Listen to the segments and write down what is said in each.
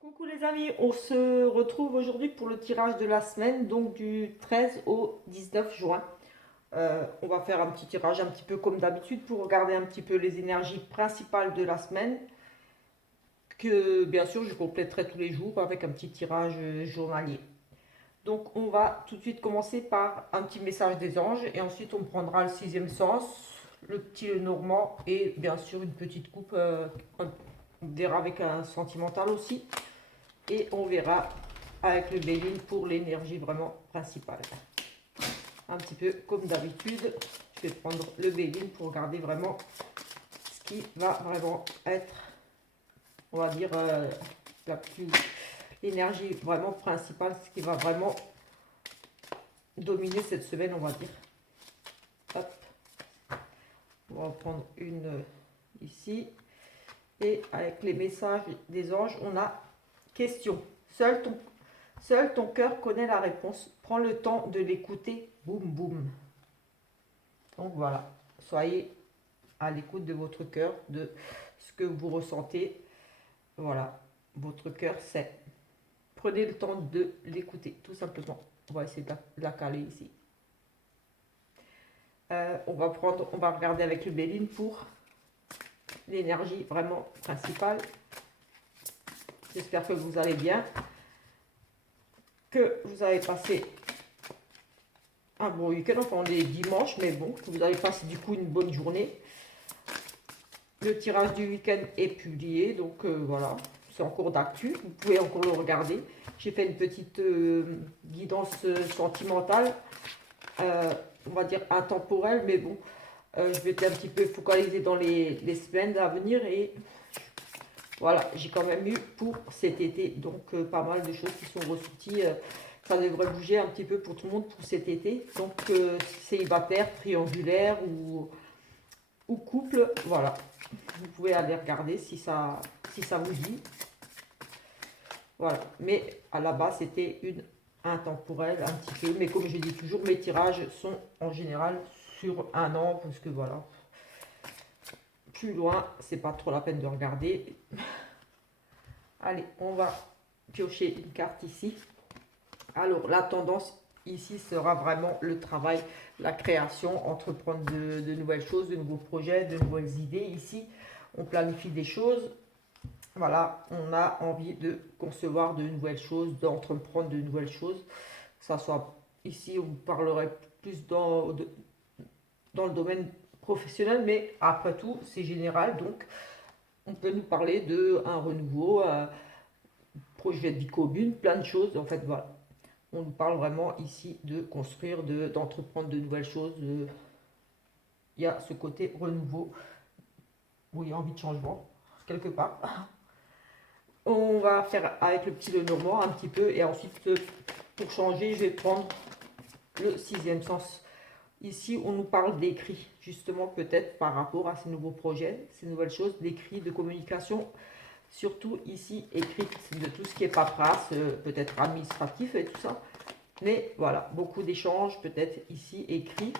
Coucou les amis, on se retrouve aujourd'hui pour le tirage de la semaine, donc du 13 au 19 juin. On va faire un petit tirage un petit peu comme d'habitude pour regarder un petit peu les énergies principales de la semaine, que bien sûr je compléterai tous les jours avec un petit tirage journalier. Donc on va tout de suite commencer par un petit message des anges et ensuite on prendra le sixième sens, le petit normand et bien sûr une petite coupe, on verra avec un sentimental aussi. Et on verra avec le Béline pour l'énergie vraiment principale. Un petit peu comme d'habitude, je vais prendre le Béline pour regarder vraiment ce qui va vraiment être, on va dire, l'énergie vraiment principale, ce qui va vraiment dominer cette semaine, on va dire. Hop. On va en prendre une ici. Et avec les messages des anges, on a question. Seul ton cœur connaît la réponse. Prends le temps de l'écouter. Boum, boum. Donc voilà, soyez à l'écoute de votre cœur, de ce que vous ressentez. Voilà, votre cœur sait. Prenez le temps de l'écouter, tout simplement. On va essayer de la caler ici. On va regarder avec le Béline pour l'énergie vraiment principale. J'espère que vous allez bien, que vous avez passé un bon week-end. Enfin, on est dimanche, mais bon, que vous avez passé du coup une bonne journée. Le tirage du week-end est publié, donc voilà, c'est en cours d'actu. Vous pouvez encore le regarder. J'ai fait une petite guidance sentimentale, on va dire intemporelle, mais bon, je vais être un petit peu focalisée dans les semaines à venir et voilà, j'ai quand même eu pour cet été, donc pas mal de choses qui sont ressorties. Ça devrait bouger un petit peu pour tout le monde pour cet été. Donc célibataire, triangulaire ou couple, voilà. Vous pouvez aller regarder si ça vous dit. Voilà, mais à la base c'était une intemporelle un petit peu. Mais comme je dis toujours, mes tirages sont en général sur un an parce que voilà, plus loin, c'est pas trop la peine de regarder. Allez, on va piocher une carte ici. Alors, la tendance ici sera vraiment le travail, la création, entreprendre de nouvelles choses, de nouveaux projets, de nouvelles idées. Ici, on planifie des choses. Voilà, on a envie de concevoir de nouvelles choses, d'entreprendre de nouvelles choses. Que ça soit ici, on parlerait plus dans le domaine professionnel, mais après tout, c'est général. Donc, on peut nous parler d'un renouveau, projet de vie commune, plein de choses. En fait, voilà. On nous parle vraiment ici de construire, d'entreprendre de nouvelles choses. Il y a ce côté renouveau où il y a envie de changement, quelque part. On va faire avec le petit Lenormand un petit peu et ensuite, pour changer, je vais prendre le sixième sens. Ici, on nous parle d'écrit, justement, peut-être par rapport à ces nouveaux projets, ces nouvelles choses, d'écrit, de communication, surtout ici, écrite, de tout ce qui est paperasse, peut-être administratif et tout ça. Mais voilà, beaucoup d'échanges, peut-être ici, écrit.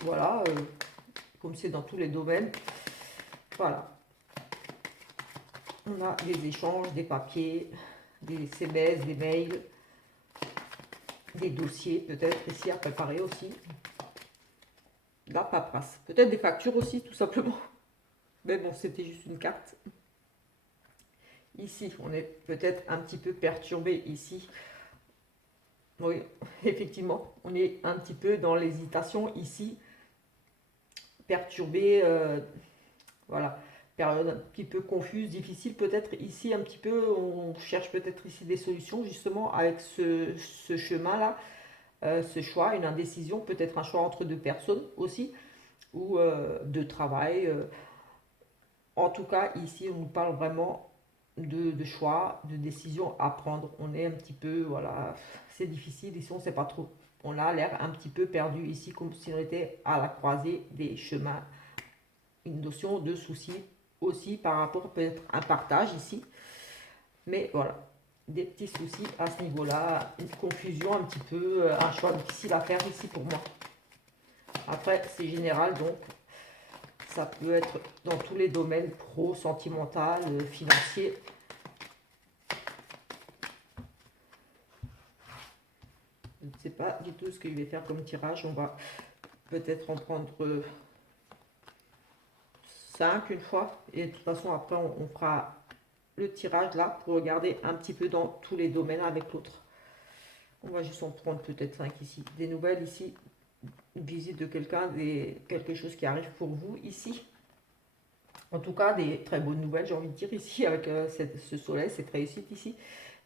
Voilà, comme c'est dans tous les domaines. Voilà. On a des échanges, des papiers, des SMS, des mails, des dossiers, peut-être ici à préparer aussi. La paperasse. Peut-être des factures aussi, tout simplement. Mais bon, c'était juste une carte. Ici, on est peut-être un petit peu perturbé ici. Oui, effectivement, on est un petit peu dans l'hésitation ici. Perturbé, voilà. Période un petit peu confuse, difficile peut-être ici un petit peu. On cherche peut-être ici des solutions justement avec ce chemin-là, ce choix, une indécision, peut-être un choix entre deux personnes aussi, ou de travail. En tout cas, ici, on nous parle vraiment de choix, de décision à prendre. On est un petit peu, voilà, c'est difficile. Ici, on ne sait pas trop. On a l'air un petit peu perdu ici, comme si on était à la croisée des chemins. Une notion de souci aussi par rapport peut-être à un partage ici. Mais voilà, des petits soucis à ce niveau-là, une confusion un petit peu, un choix difficile à faire ici pour moi. Après, c'est général, donc ça peut être dans tous les domaines pro, sentimental, financier. Je ne sais pas du tout ce que je vais faire comme tirage. On va peut-être en prendre 5 une fois. Et de toute façon, après, on fera le tirage là pour regarder un petit peu dans tous les domaines avec l'autre. On va juste en prendre peut-être 5 ici. Des nouvelles ici, une visite de quelqu'un, quelque chose qui arrive pour vous ici. En tout cas, des très bonnes nouvelles, j'ai envie de dire ici, avec ce soleil, cette réussite ici.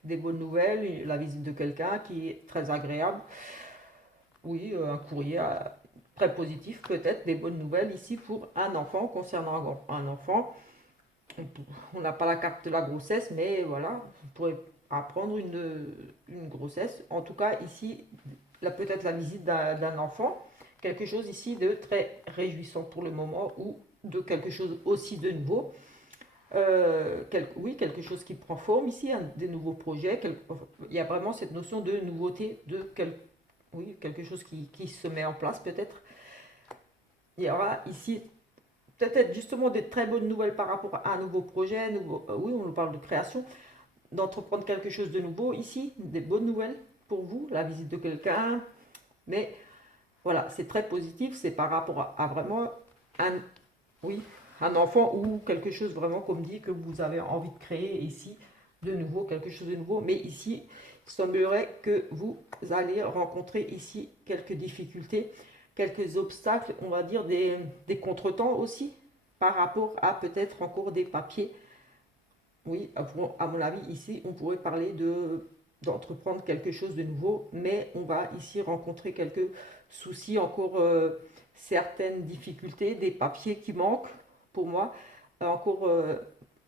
Des bonnes nouvelles, la visite de quelqu'un qui est très agréable. Oui, un courrier très positif, peut-être des bonnes nouvelles ici pour un enfant, concernant un enfant. On n'a pas la carte de la grossesse, mais voilà, vous pourrez apprendre une grossesse. En tout cas, ici, peut-être la visite d'un enfant, quelque chose ici de très réjouissant pour le moment ou de quelque chose aussi de nouveau. Oui, quelque chose qui prend forme ici, des nouveaux projets. Il y a vraiment cette notion de nouveauté, oui, quelque chose qui se met en place peut-être. Il y aura ici peut-être justement des très bonnes nouvelles par rapport à un nouveau projet. Oui, on nous parle de création, d'entreprendre quelque chose de nouveau ici, des bonnes nouvelles pour vous, la visite de quelqu'un. Mais voilà, c'est très positif, c'est par rapport à vraiment oui, un enfant ou quelque chose vraiment, comme dit, que vous avez envie de créer ici, de nouveau, quelque chose de nouveau. Mais ici, il semblerait que vous allez rencontrer ici quelques difficultés, quelques obstacles, on va dire des contretemps aussi, par rapport à peut-être encore des papiers. Oui, à mon avis, ici, on pourrait parler d'entreprendre quelque chose de nouveau, mais on va ici rencontrer quelques soucis, encore certaines difficultés, des papiers qui manquent pour moi. Encore,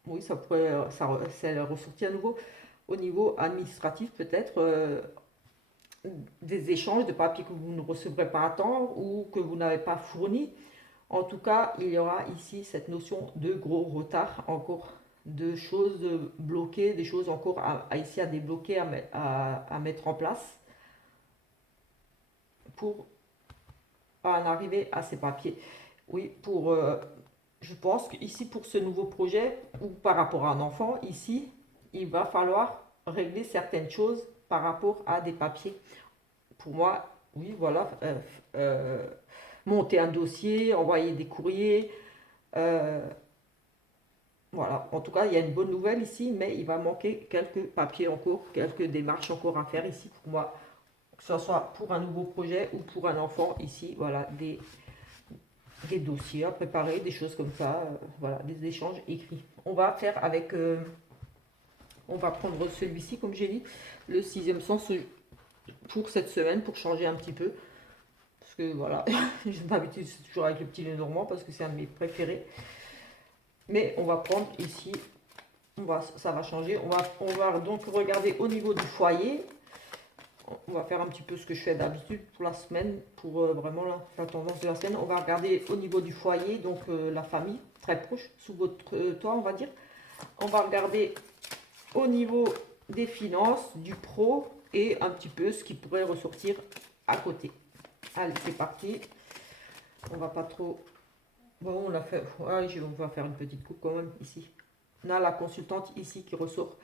oui, ça pourrait ça ressortir à nouveau au niveau administratif, peut-être des échanges de papiers que vous ne recevrez pas à temps ou que vous n'avez pas fournis. En tout cas, il y aura ici cette notion de gros retard, encore de choses bloquées, des choses encore ici à débloquer, à mettre en place pour en arriver à ces papiers. Oui, je pense qu'ici, pour ce nouveau projet, ou par rapport à un enfant, ici, il va falloir régler certaines choses par rapport à des papiers. Pour moi, oui, voilà, monter un dossier, envoyer des courriers, euh, voilà, en tout cas, il y a une bonne nouvelle ici, mais il va manquer quelques papiers en cours, quelques démarches encore à faire ici pour moi, que ce soit pour un nouveau projet ou pour un enfant ici, voilà, des dossiers à préparer, des choses comme ça, voilà, des échanges écrits. On va faire avec, on va prendre celui-ci, comme j'ai dit, le sixième sens pour cette semaine, pour changer un petit peu. Parce que voilà, d'habitude c'est toujours avec le petit Lenormand parce que c'est un de mes préférés. Mais on va prendre ici, ça va changer. On va donc regarder au niveau du foyer. On va faire un petit peu ce que je fais d'habitude pour la semaine, pour vraiment la tendance de la semaine. On va regarder au niveau du foyer, donc la famille, très proche, sous votre toit, on va dire. On va regarder au niveau des finances, du pro et un petit peu ce qui pourrait ressortir à côté. Allez, c'est parti. On va pas trop... Bon, on a fait... Allez, on va faire une petite coupe quand même ici. On a la consultante ici qui ressort.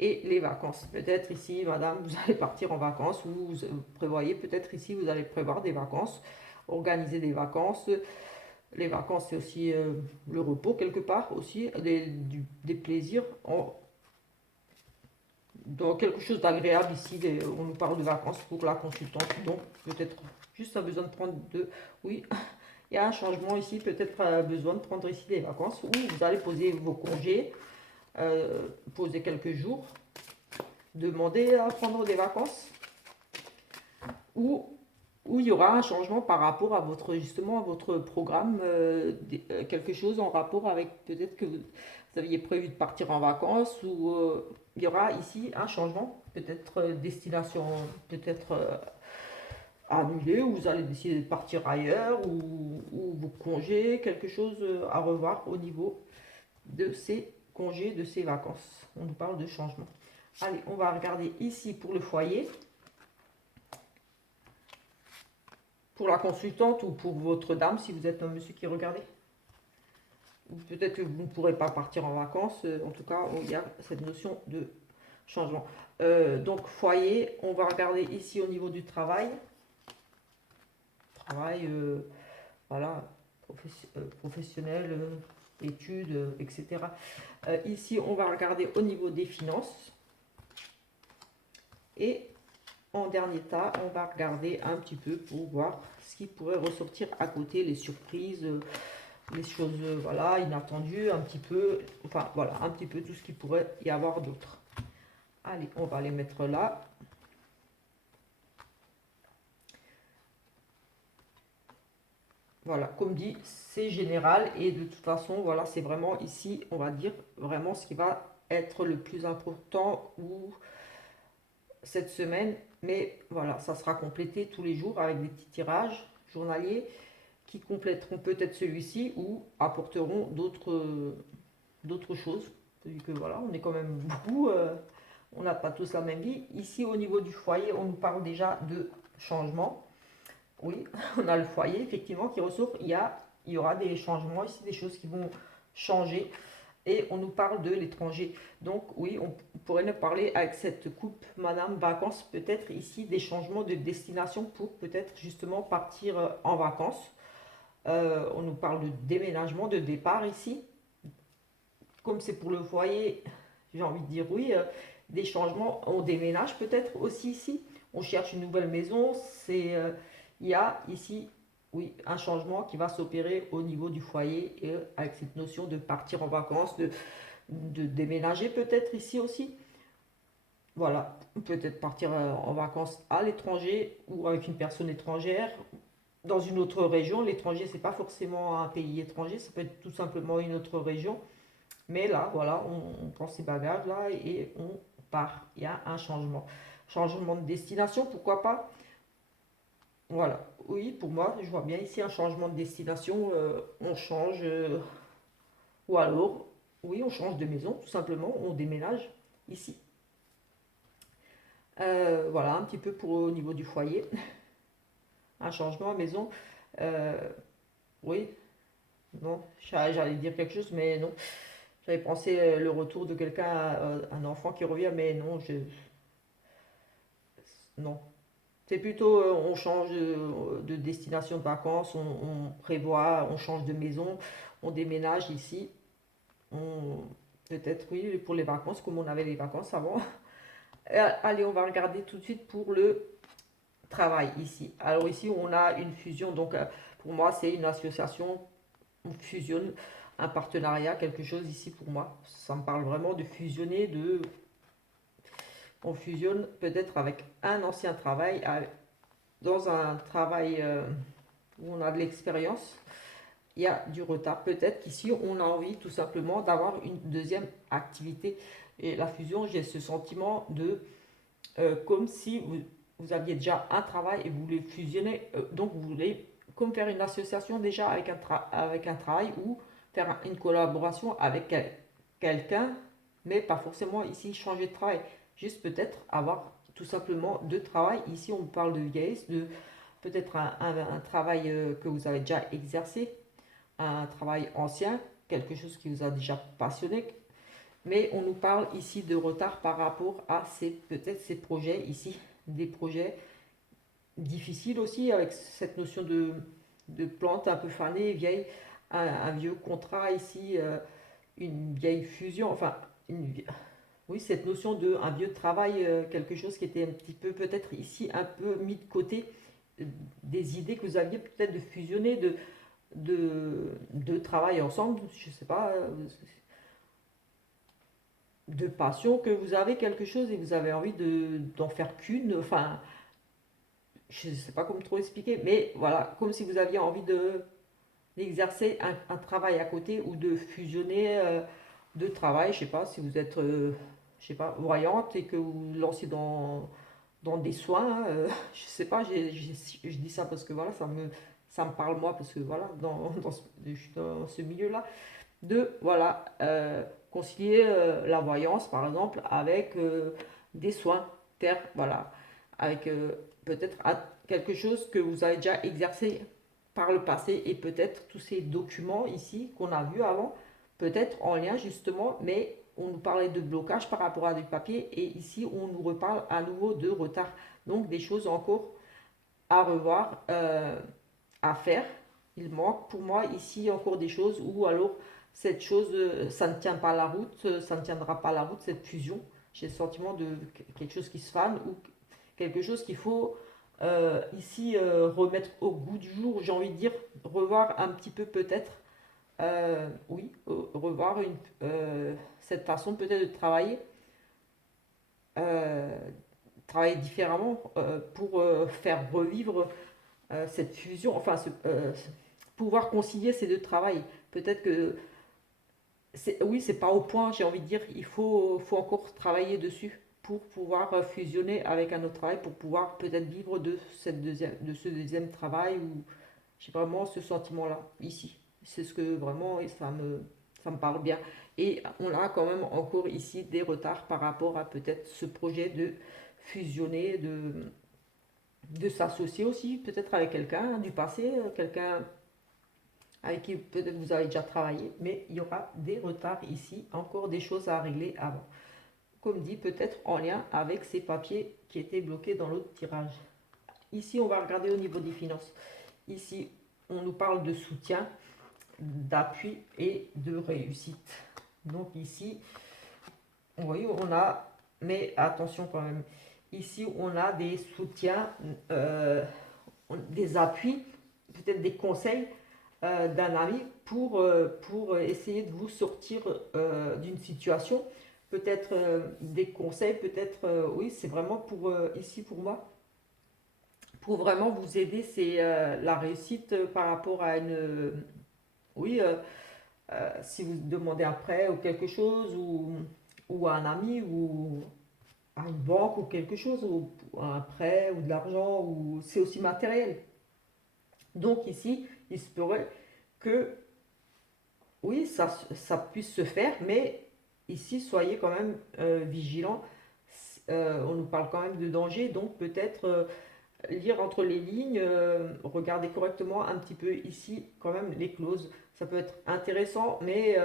Et les vacances. Peut-être ici, madame, vous allez partir en vacances ou vous prévoyez, peut-être ici, vous allez prévoir des vacances, organiser des vacances. Les vacances, c'est aussi le repos quelque part, aussi, des plaisirs. Dans quelque chose d'agréable ici, on nous parle de vacances pour la consultante. Donc, peut-être juste a besoin de prendre Oui, il y a un changement ici, peut-être besoin de prendre ici des vacances où vous allez poser vos congés, poser quelques jours, demander à prendre des vacances, ou il y aura un changement par rapport à justement à votre programme, quelque chose en rapport avec peut-être que vous aviez prévu de partir en vacances, ou il y aura ici un changement, peut-être destination, peut-être annulée, ou vous allez décider de partir ailleurs, ou vos congés, quelque chose à revoir au niveau de ces congés, de ces vacances. On nous parle de changement. Allez, on va regarder ici pour le foyer. Pour la consultante ou pour votre dame, si vous êtes un monsieur qui regardez. Peut-être que vous ne pourrez pas partir en vacances. En tout cas, il y a cette notion de changement. Donc foyer, on va regarder ici au niveau du travail. Travail, voilà, professionnel, études, etc. Ici, on va regarder au niveau des finances. Et en dernier tas, on va regarder un petit peu pour voir ce qui pourrait ressortir à côté, les surprises, les choses, voilà, inattendues, un petit peu, enfin voilà, un petit peu tout ce qui pourrait y avoir d'autre. Allez, on va les mettre là. Voilà, comme dit, c'est général et de toute façon, voilà, c'est vraiment ici, on va dire vraiment ce qui va être le plus important ou cette semaine. Mais voilà, ça sera complété tous les jours avec des petits tirages journaliers qui compléteront peut-être celui-ci ou apporteront d'autres choses. Vu que voilà, on est quand même beaucoup, on n'a pas tous la même vie. Ici, au niveau du foyer, on nous parle déjà de changement. Oui, on a le foyer, effectivement, qui ressort. Il y aura des changements ici, des choses qui vont changer. Et on nous parle de l'étranger. Donc oui, on pourrait nous parler avec cette coupe Madame Vacances, peut-être ici des changements de destination pour peut-être justement partir en vacances. On nous parle de déménagement, de départ ici. Comme c'est pour le foyer, j'ai envie de dire oui, des changements. On déménage peut-être aussi ici. On cherche une nouvelle maison. Il y a ici, oui, un changement qui va s'opérer au niveau du foyer et avec cette notion de partir en vacances, de déménager peut-être ici aussi. Voilà, peut-être partir en vacances à l'étranger ou avec une personne étrangère dans une autre région. L'étranger, c'est pas forcément un pays étranger, ça peut être tout simplement une autre région. Mais là, voilà, on prend ses bagages là et on part. Il y a un changement. Changement de destination, pourquoi pas? Voilà, oui, pour moi, je vois bien ici un changement de destination. On change, ou alors, oui, on change de maison, tout simplement, on déménage ici. Voilà, un petit peu pour au niveau du foyer. Un changement à maison. Euh, oui, non, j'allais dire quelque chose, mais non. J'avais pensé le retour de quelqu'un, un enfant qui revient, mais non, non. C'est plutôt, on change de destination de vacances, on prévoit, on change de maison, on déménage ici. On, peut-être, oui, pour les vacances, comme on avait les vacances avant. Allez, on va regarder tout de suite pour le travail ici. Alors ici, on a une fusion. Donc, pour moi, c'est une association. On fusionne un partenariat, quelque chose ici pour moi. Ça me parle vraiment de fusionner, on fusionne peut-être avec un ancien travail, dans un travail où on a de l'expérience. Il y a du retard. Peut-être qu'ici, on a envie tout simplement d'avoir une deuxième activité. Et la fusion, j'ai ce sentiment de comme si vous aviez déjà un travail et vous voulez fusionner, donc vous voulez comme faire une association déjà avec un travail ou faire une collaboration avec quelqu'un, mais pas forcément ici changer de travail, juste peut-être avoir tout simplement deux travails. Ici on parle de vieillesse, de peut-être un travail que vous avez déjà exercé, un travail ancien, quelque chose qui vous a déjà passionné, mais on nous parle ici de retard par rapport à peut-être ces projets ici, des projets difficiles aussi avec cette notion de plante un peu fanée, vieille, un vieux contrat ici, une vieille fusion, enfin, oui, cette notion de un vieux travail, quelque chose qui était un petit peu peut-être ici un peu mis de côté, des idées que vous aviez peut-être de fusionner, de travailler ensemble, je ne sais pas, de passion, que vous avez quelque chose et vous avez envie d'en faire qu'une, enfin, je ne sais pas comment trop expliquer, mais voilà, comme si vous aviez envie d'exercer un travail à côté ou de fusionner deux travails, je sais pas, si vous êtes, je sais pas, voyante et que vous vous lancez dans des soins, je sais pas, je dis ça parce que voilà, ça me parle moi, parce que voilà, je suis dans ce milieu-là, de voilà, concilier la voyance par exemple avec des soins terre, voilà, avec peut-être quelque chose que vous avez déjà exercé par le passé et peut-être tous ces documents ici qu'on a vus avant, peut-être en lien justement, mais on nous parlait de blocage par rapport à du papier et ici on nous reparle à nouveau de retard. Donc des choses encore à revoir, à faire. Il manque pour moi ici encore des choses ou alors cette chose, ça ne tient pas la route, ça ne tiendra pas la route, cette fusion. J'ai le sentiment de quelque chose qui se fane ou quelque chose qu'il faut ici remettre au goût du jour, j'ai envie de dire, revoir un petit peu peut-être, oui, revoir cette façon peut-être de travailler, euh, travailler différemment pour faire revivre cette fusion, enfin pouvoir concilier ces deux travails. Peut-être que oui, c'est pas au point, j'ai envie de dire, faut encore travailler dessus pour pouvoir fusionner avec un autre travail, pour pouvoir peut-être vivre de ce deuxième travail, ou j'ai vraiment ce sentiment-là, ici. C'est ce que vraiment, et ça me parle bien. Et on a quand même encore ici des retards par rapport à peut-être ce projet de fusionner, de s'associer aussi, peut-être avec quelqu'un du passé, quelqu'un avec qui peut-être vous avez déjà travaillé, mais il y aura des retards ici, encore des choses à régler avant. Comme dit, peut-être en lien avec ces papiers qui étaient bloqués dans l'autre tirage. Ici, on va regarder au niveau des finances. Ici, on nous parle de soutien, d'appui et de réussite. Donc ici, vous voyez, on a, mais attention quand même, ici, on a des soutiens, des appuis, peut-être des conseils d'un ami pour essayer de vous sortir d'une situation. Peut-être des conseils, peut-être, oui, c'est vraiment pour ici pour moi, pour vraiment vous aider, c'est la réussite par rapport à oui, si vous demandez un prêt ou quelque chose, ou à un ami, ou à une banque ou quelque chose, ou un prêt ou de l'argent, ou c'est aussi matériel. Donc ici, il se pourrait que oui, ça puisse se faire, mais ici, soyez quand même vigilants. On nous parle quand même de danger, donc peut-être lire entre les lignes, regarder correctement un petit peu ici quand même les clauses. Ça peut être intéressant, mais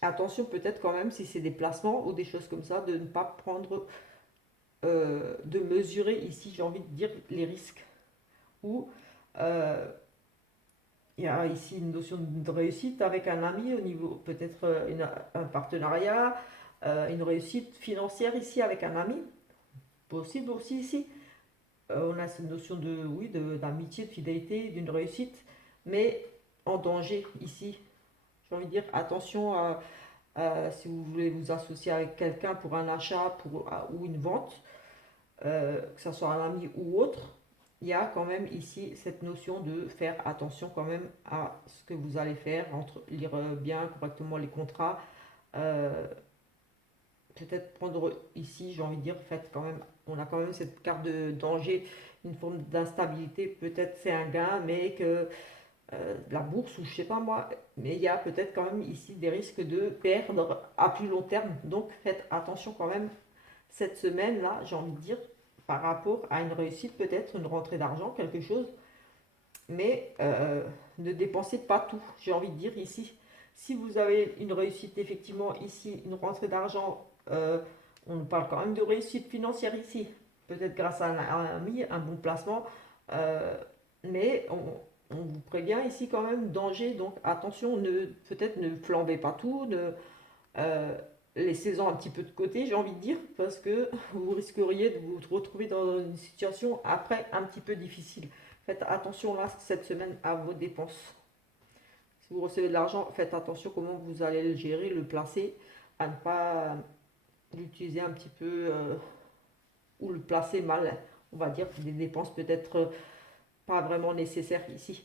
attention peut-être quand même si c'est des placements ou des choses comme ça, de ne pas prendre, de mesurer ici, j'ai envie de dire, les risques. Ou euh, il y a ici une notion de réussite avec un ami au niveau, peut-être un partenariat, une réussite financière ici avec un ami, possible aussi ici. On a cette notion de, oui, d'amitié, de fidélité, d'une réussite, mais en danger ici. J'ai envie de dire, attention si vous voulez vous associer avec quelqu'un pour un achat ou une vente, que ce soit un ami ou autre, il y a quand même ici cette notion de faire attention quand même à ce que vous allez faire, lire bien correctement les contrats, euh, peut-être prendre ici, j'ai envie de dire, faites quand même, on a quand même cette carte de danger, une forme d'instabilité, peut-être c'est un gain, mais que la bourse ou je sais pas moi, mais il y a peut-être quand même ici des risques de perdre à plus long terme, donc faites attention quand même cette semaine-là, j'ai envie de dire, par rapport à une réussite, peut-être une rentrée d'argent, quelque chose, mais ne dépensez pas tout, j'ai envie de dire ici. Si vous avez une réussite, effectivement, ici, une rentrée d'argent, on nous parle quand même de réussite financière ici, peut-être grâce à un ami, un bon placement, euh, mais on vous prévient ici quand même, danger, donc attention, peut-être ne flambez pas tout, euh, laissez-en un petit peu de côté, j'ai envie de dire, parce que vous risqueriez de vous retrouver dans une situation après un petit peu difficile. Faites attention là cette semaine à vos dépenses. Si vous recevez de l'argent, faites attention comment vous allez le gérer, le placer, à ne pas l'utiliser un petit peu ou le placer mal. On va dire des dépenses peut-être pas vraiment nécessaires ici.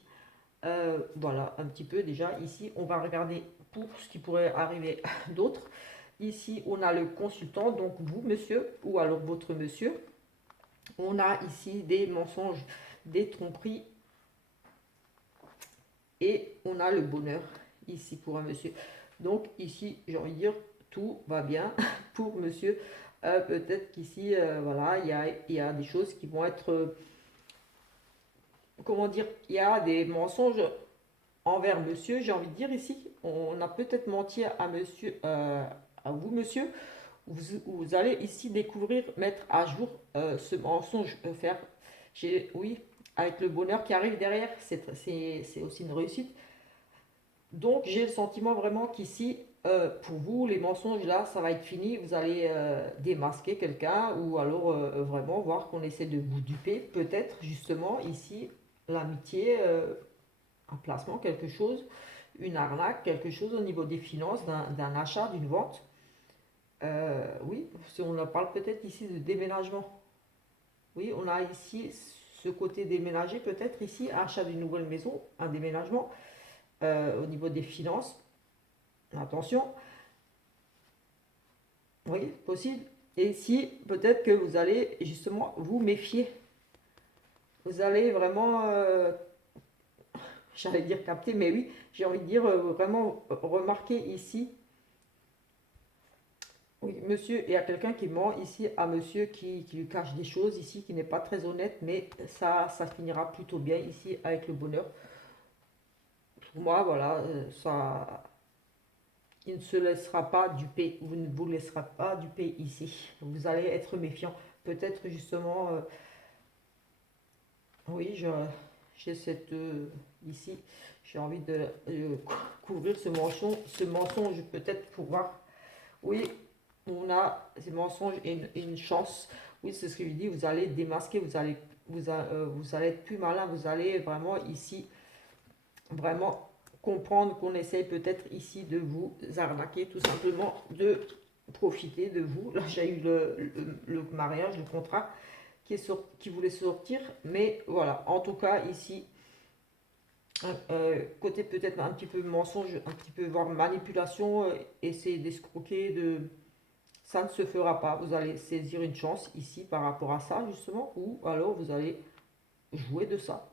Voilà, un petit peu déjà. Ici, on va regarder pour ce qui pourrait arriver d'autre. Ici, on a le consultant, donc vous, monsieur, ou alors votre monsieur. On a ici des mensonges, des tromperies, et on a le bonheur, ici, pour un monsieur. Donc, ici, j'ai envie de dire, tout va bien pour monsieur. Peut-être qu'ici, voilà, il y a des choses qui vont être, comment dire, il y a des mensonges envers monsieur, j'ai envie de dire ici, on a peut-être menti à monsieur, à vous monsieur, vous allez ici découvrir, mettre à jour ce mensonge, faire, oui, avec le bonheur qui arrive derrière, c'est aussi une réussite. Donc j'ai le sentiment vraiment qu'ici, pour vous, les mensonges là, ça va être fini. Vous allez démasquer quelqu'un ou alors vraiment voir qu'on essaie de vous duper. Peut-être justement ici, l'amitié, un placement, quelque chose, une arnaque, quelque chose au niveau des finances, d'un achat, d'une vente. Oui, si on en parle peut-être ici de déménagement. Oui, on a ici ce côté déménager, peut-être ici, achat d'une nouvelle maison, un déménagement. Au niveau des finances, attention, oui, possible. Et ici, peut-être que vous allez justement vous méfier. Vous allez vraiment, j'allais dire capter, mais oui, j'ai envie de dire vraiment remarquer ici. Oui, monsieur, il y a quelqu'un qui ment ici à monsieur qui lui cache des choses ici, qui n'est pas très honnête, mais ça finira plutôt bien ici avec le bonheur. Pour moi, voilà, ça, il ne se laissera pas duper, vous ne vous laisserez pas duper ici. Vous allez être méfiant. Peut-être justement, oui, j'ai cette ici, j'ai envie de couvrir ce mensonge peut-être pour voir. Oui, on a ces mensonges et une chance. Oui, c'est ce que je dis. Vous allez démasquer, vous allez être plus malin. Vous allez vraiment ici vraiment comprendre qu'on essaye peut-être ici de vous arnaquer, tout simplement de profiter de vous. Là, j'ai eu le mariage, le contrat qui voulait sortir, mais voilà, en tout cas ici, côté peut-être un petit peu mensonge, un petit peu voire manipulation, essayer d'escroquer, ça ne se fera pas. Vous allez saisir une chance ici par rapport à ça justement, ou alors vous allez jouer de ça.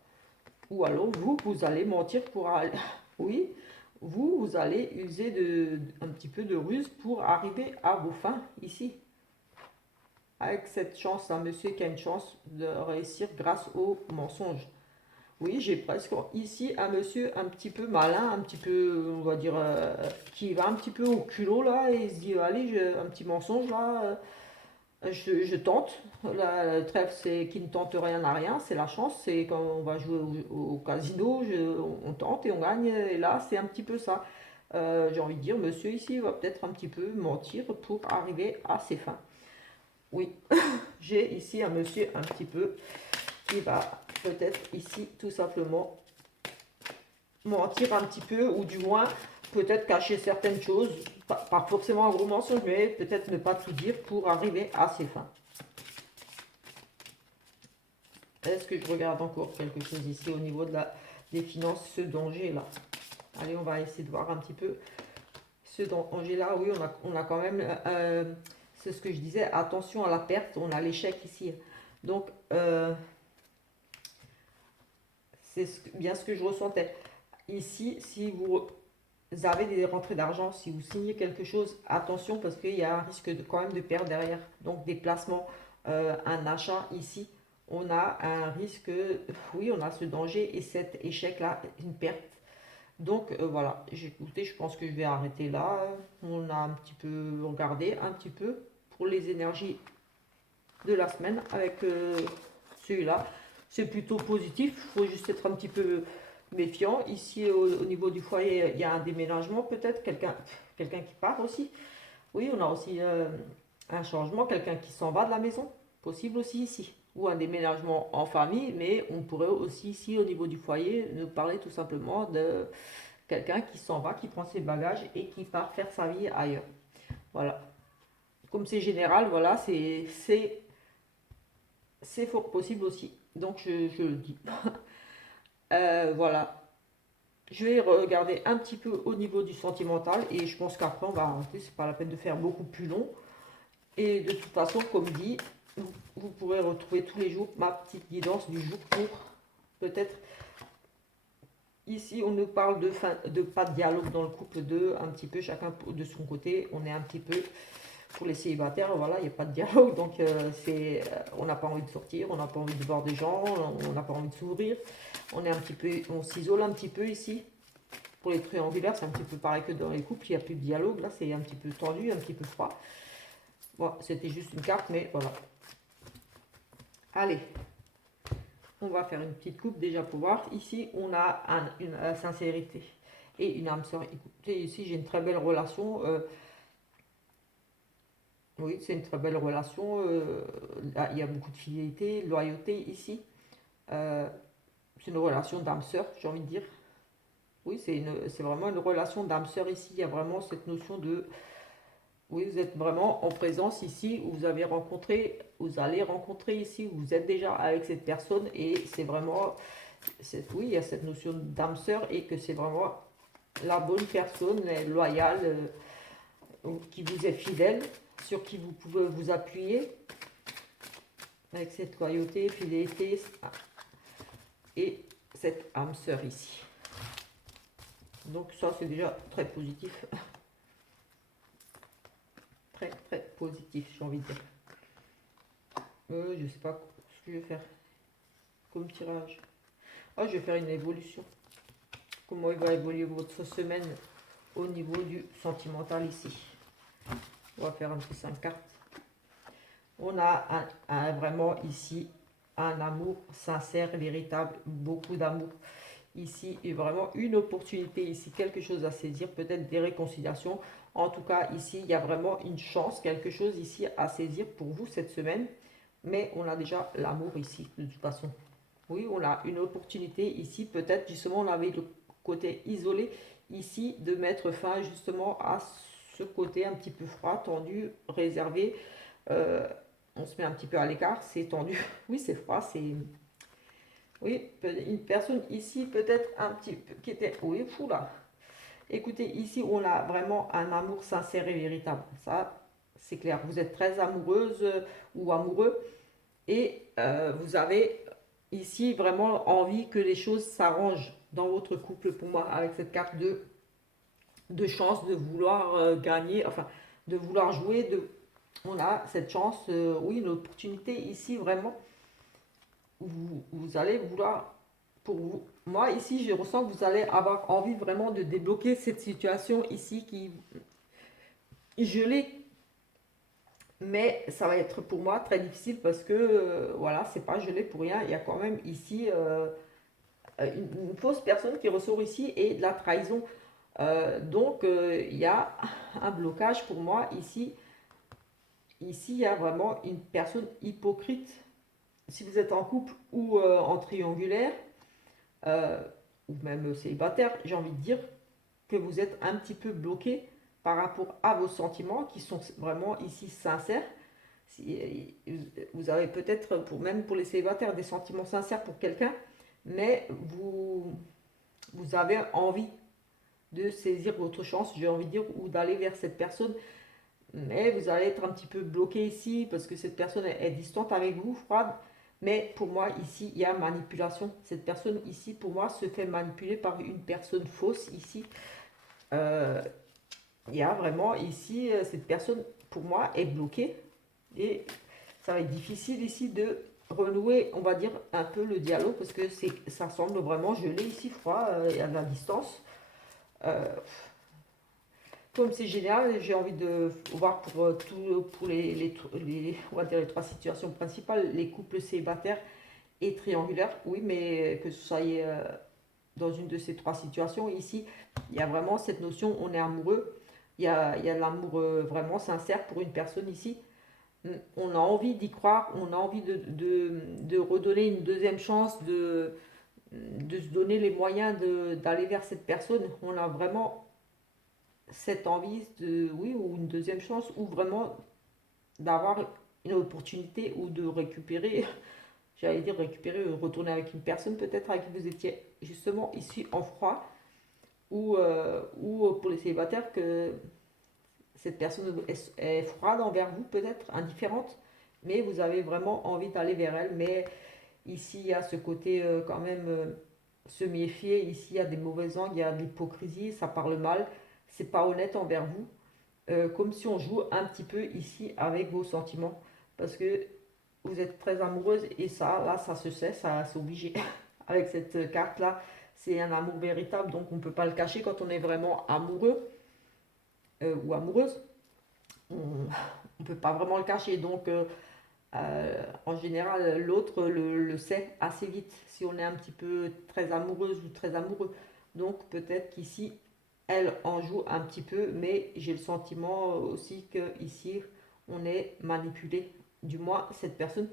Ou alors vous allez mentir pour aller... Oui, vous allez user un petit peu de ruse pour arriver à vos fins ici. Avec cette chance, un monsieur qui a une chance de réussir grâce au mensonge. Oui, j'ai presque ici un monsieur un petit peu malin, un petit peu, on va dire, qui va un petit peu au culot là, et il se dit, allez, un petit mensonge là, je tente. Le trèfle, c'est qui ne tente rien n'a rien, c'est la chance. C'est quand on va jouer au casino, on tente et on gagne. Et là, c'est un petit peu ça. J'ai envie de dire, monsieur ici va peut-être un petit peu mentir pour arriver à ses fins. Oui, j'ai ici un monsieur un petit peu qui va peut-être ici tout simplement mentir un petit peu ou du moins peut-être cacher certaines choses. Pas forcément un gros mensonge, mais peut-être ne pas tout dire pour arriver à ses fins. Est-ce que je regarde encore quelque chose ici au niveau des finances, ce danger-là? Allez, on va essayer de voir un petit peu ce danger-là. Oui, on a quand même, c'est ce que je disais, attention à la perte, on a l'échec ici. Donc, c'est bien ce que je ressentais. Ici, si vous avez des rentrées d'argent, si vous signez quelque chose, attention parce qu'il y a un risque quand même de perdre derrière. Donc, des placements, un achat ici, on a un risque, oui, on a ce danger et cet échec-là, une perte. Donc voilà, j'ai écouté, je pense que je vais arrêter là. On a un petit peu regardé, un petit peu pour les énergies de la semaine avec celui-là. C'est plutôt positif, il faut juste être un petit peu méfiant. Ici, au niveau du foyer, il y a un déménagement peut-être, quelqu'un qui part aussi. Oui, on a aussi un changement, quelqu'un qui s'en va de la maison, possible aussi ici. Ou un déménagement en famille, mais on pourrait aussi ici, au niveau du foyer, nous parler tout simplement de quelqu'un qui s'en va, qui prend ses bagages et qui part faire sa vie ailleurs. Voilà. Comme c'est général, voilà, c'est fort possible aussi. Donc je le dis. Voilà. Je vais regarder un petit peu au niveau du sentimental et je pense qu'après on va arrêter. C'est pas la peine de faire beaucoup plus long. Et de toute façon, comme dit, vous pourrez retrouver tous les jours ma petite guidance du jour pour peut-être. Ici, on nous parle de pas de dialogue dans le couple, de un petit peu chacun de son côté. On est un petit peu pour les célibataires, voilà, il n'y a pas de dialogue, donc on n'a pas envie de sortir, on n'a pas envie de voir des gens, on n'a pas envie de s'ouvrir. On est un petit peu, on s'isole un petit peu ici. Pour les triangulaires, c'est un petit peu pareil que dans les couples, il n'y a plus de dialogue. Là, c'est un petit peu tendu, un petit peu froid. Bon, c'était juste une carte, mais voilà. Allez, on va faire une petite coupe déjà pour voir. Ici, on a une sincérité et une âme sœur. Écoutez, ici, j'ai une très belle relation. Oui, c'est une très belle relation. Là, il y a beaucoup de fidélité, de loyauté ici. Euh, c'est une relation d'âme sœur, j'ai envie de dire. Oui, c'est vraiment une relation d'âme sœur ici. Il y a vraiment cette notion de... Oui, vous êtes vraiment en présence ici, où vous avez rencontré, vous allez rencontrer ici, où vous êtes déjà avec cette personne. Et c'est vraiment... Oui, il y a cette notion d'âme sœur et que c'est vraiment la bonne personne, loyale, qui vous est fidèle, sur qui vous pouvez vous appuyer, avec cette loyauté, fidélité et cette âme sœur ici. Donc ça, c'est déjà très positif. Très, très positif, j'ai envie de dire. Je sais pas ce que je vais faire comme tirage. Ah, je vais faire une évolution. Comment il va évoluer votre semaine au niveau du sentimental ici. On va faire un petit 5 cartes. On a vraiment ici un amour sincère, véritable, beaucoup d'amour. Ici, et vraiment une opportunité, ici, quelque chose à saisir, peut-être des réconciliations. En tout cas, ici, il y a vraiment une chance, quelque chose ici à saisir pour vous cette semaine. Mais on a déjà l'amour ici, de toute façon. Oui, on a une opportunité ici, peut-être justement, on avait le côté isolé ici, de mettre fin justement à ce côté un petit peu froid, tendu, réservé. Euh, on se met un petit peu à l'écart, c'est tendu. Oui, c'est froid, c'est... Oui, une personne ici peut-être un petit peu qui était... Oui, fou là. Écoutez, ici on a vraiment un amour sincère et véritable. Ça, c'est clair. Vous êtes très amoureuse ou amoureux et vous avez ici vraiment envie que les choses s'arrangent dans votre couple pour moi avec cette carte de chance de vouloir gagner, enfin de vouloir jouer. On a cette chance, oui, une opportunité ici vraiment vous allez vouloir, pour vous, moi ici je ressens que vous allez avoir envie vraiment de débloquer cette situation ici qui est gelée, mais ça va être pour moi très difficile parce que voilà, c'est pas gelé pour rien, il y a quand même ici une fausse personne qui ressort ici et de la trahison. Donc il y a un blocage pour moi ici. Ici, il y a vraiment une personne hypocrite. Si vous êtes en couple ou en triangulaire, euh, ou même célibataire, j'ai envie de dire que vous êtes un petit peu bloqué par rapport à vos sentiments qui sont vraiment ici sincères. Si, vous avez peut-être, même pour les célibataires, des sentiments sincères pour quelqu'un, mais vous avez envie de saisir votre chance, j'ai envie de dire, ou d'aller vers cette personne, mais vous allez être un petit peu bloqué ici parce que cette personne est distante avec vous, froide. Mais pour moi, ici, il y a manipulation. Cette personne ici, pour moi, se fait manipuler par une personne fausse ici. Euh, il y a vraiment ici, cette personne, pour moi, est bloquée. Et ça va être difficile ici de renouer, on va dire, un peu le dialogue parce que ça semble vraiment gelé ici, froid, il y a de la distance. Euh, Comme c'est général, j'ai envie de voir pour on va dire les trois situations principales, les couples célibataires et triangulaires. Oui, mais que ce soit dans une de ces trois situations, ici, il y a vraiment cette notion, on est amoureux, il y a l'amour vraiment sincère pour une personne ici. On a envie d'y croire, on a envie de redonner une deuxième chance, de se donner les moyens d'aller vers cette personne. On a vraiment cette envie de, oui, ou une deuxième chance, ou vraiment d'avoir une opportunité ou de récupérer, j'allais dire récupérer, retourner avec une personne peut-être avec qui vous étiez justement ici en froid, ou pour les célibataires que cette personne est froide envers vous, peut-être indifférente, mais vous avez vraiment envie d'aller vers elle. Mais ici, il y a ce côté quand même se méfier. Ici, il y a des mauvais angles, il y a de l'hypocrisie, ça parle mal, c'est pas honnête envers vous. Comme si on joue un petit peu ici avec vos sentiments. Parce que vous êtes très amoureuse et ça, là, ça se sait, ça c'est obligé. Avec cette carte-là, c'est un amour véritable, donc on ne peut pas le cacher quand on est vraiment amoureux ou amoureuse. On ne peut pas vraiment le cacher, donc en général, l'autre le sait assez vite si on est un petit peu très amoureuse ou très amoureux. Donc peut-être qu'ici, elle en joue un petit peu, mais j'ai le sentiment aussi que ici, on est manipulé. Du moins, cette personne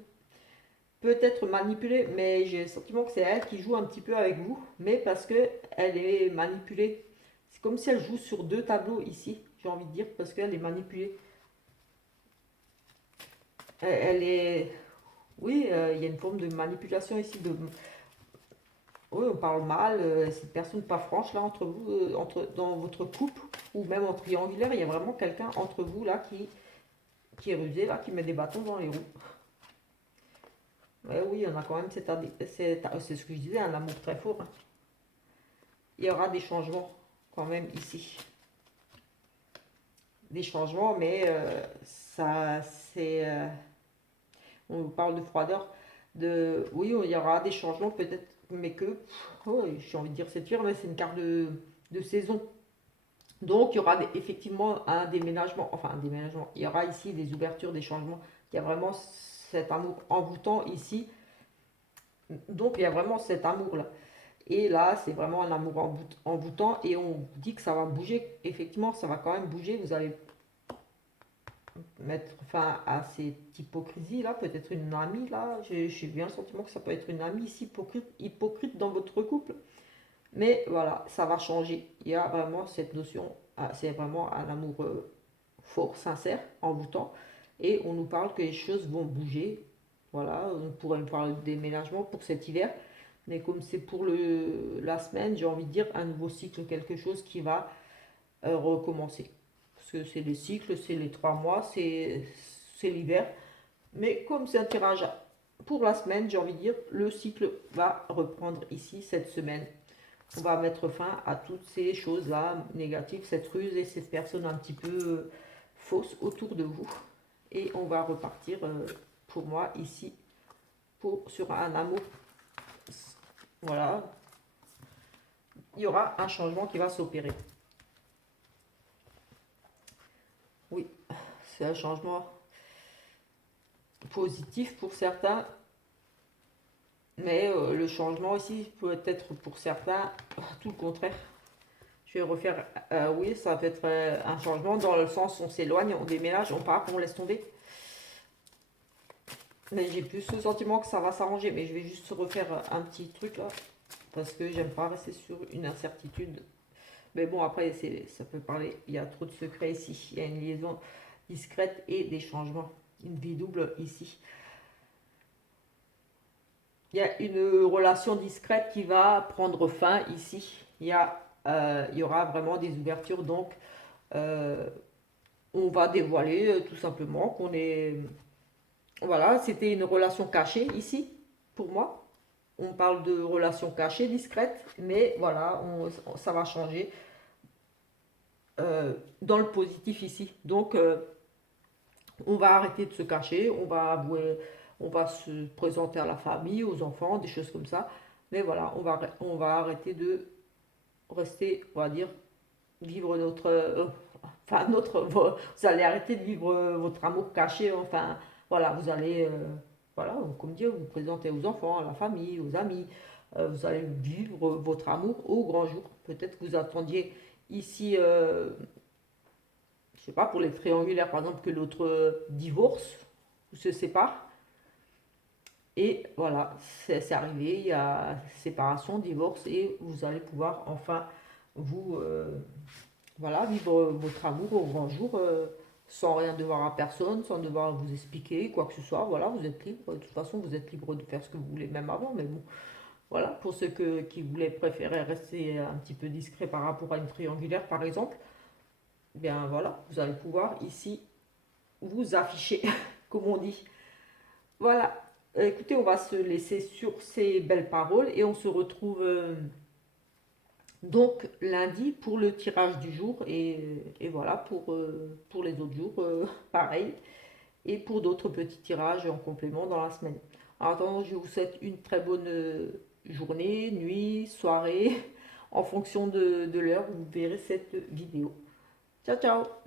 peut être manipulée, mais j'ai le sentiment que c'est elle qui joue un petit peu avec vous, mais parce que elle est manipulée. C'est comme si elle joue sur deux tableaux ici, j'ai envie de dire, parce qu'elle est manipulée. Elle est, oui, il y a une forme de manipulation ici. Oui, on parle mal, cette personne pas franche là entre vous, dans votre couple, ou même en triangulaire, il y a vraiment quelqu'un entre vous là qui est rusé, là, qui met des bâtons dans les roues. Ouais, oui, on a quand même c'est ce que je disais, un amour très fort, hein. Il y aura des changements quand même ici. Des changements, mais ça, c'est. On parle de froideur. Oui, il y aura des changements peut-être, mais oh, j'ai envie de dire c'est dur, mais c'est une carte de saison. Donc, il y aura effectivement un déménagement, enfin un déménagement. Il y aura ici des ouvertures, des changements. Il y a vraiment cet amour envoûtant ici. Donc, il y a vraiment cet amour-là. Et là, c'est vraiment un amour envoûtant et on dit que ça va bouger. Effectivement, ça va quand même bouger. Vous allez mettre fin à cette hypocrisie là, peut-être une amie là. J'ai bien le sentiment que ça peut être une amie ici hypocrite dans votre couple. Mais voilà, ça va changer. Il y a vraiment cette notion, c'est vraiment un amour fort, sincère, envoûtant. Et on nous parle que les choses vont bouger. Voilà, on pourrait me parler de déménagement pour cet hiver. Mais comme c'est pour la semaine, j'ai envie de dire un nouveau cycle, quelque chose qui va recommencer. Parce que c'est les cycles, c'est les 3 mois, c'est l'hiver. Mais comme c'est un tirage pour la semaine, j'ai envie de dire, le cycle va reprendre ici cette semaine. On va mettre fin à toutes ces choses-là négatives, cette ruse et cette personne un petit peu fausse autour de vous. Et on va repartir, pour moi, ici, sur un amour. Voilà, il y aura un changement qui va s'opérer. Oui, c'est un changement positif pour certains, mais le changement aussi peut être pour certains tout le contraire. Je vais refaire, oui, ça peut être un changement dans le sens où on s'éloigne, on déménage, on part, on laisse tomber. Mais j'ai plus le sentiment que ça va s'arranger, mais je vais juste refaire un petit truc là, parce que j'aime pas rester sur une incertitude. Mais bon, après, ça peut parler, il y a trop de secrets ici, il y a une liaison discrète et des changements, une vie double ici. Il y a une relation discrète qui va prendre fin ici. Il y aura vraiment des ouvertures, donc euh, on va dévoiler tout simplement qu'on est... Voilà, c'était une relation cachée ici, pour moi. On parle de relation cachée, discrète, mais voilà, ça va changer dans le positif ici. Donc, on va arrêter de se cacher, on va avouer, on va se présenter à la famille, aux enfants, des choses comme ça. Mais voilà, on va arrêter de rester, on va dire, vivre vous allez arrêter de vivre votre amour caché, enfin, voilà, vous allez, voilà, comme dire, vous présenter aux enfants, à la famille, aux amis, vous allez vivre votre amour au grand jour. Peut-être que vous attendiez ici, je sais pas, pour les triangulaires, par exemple, que l'autre divorce ou se sépare. Et voilà, c'est arrivé, il y a séparation, divorce, et vous allez pouvoir enfin vous, voilà, vivre votre amour au grand jour, sans rien devoir à personne, sans devoir vous expliquer quoi que ce soit. Voilà, vous êtes libre. De toute façon, vous êtes libre de faire ce que vous voulez, même avant. Mais bon, voilà, pour ceux qui voulaient préférer rester un petit peu discret par rapport à une triangulaire, par exemple, eh bien voilà, vous allez pouvoir ici vous afficher, comme on dit. Voilà. Écoutez, on va se laisser sur ces belles paroles et on se retrouve donc lundi pour le tirage du jour et voilà pour les autres jours, pareil. Et pour d'autres petits tirages en complément dans la semaine. En attendant, je vous souhaite une très bonne journée, nuit, soirée, en fonction de l'heure où vous verrez cette vidéo. Ciao, ciao!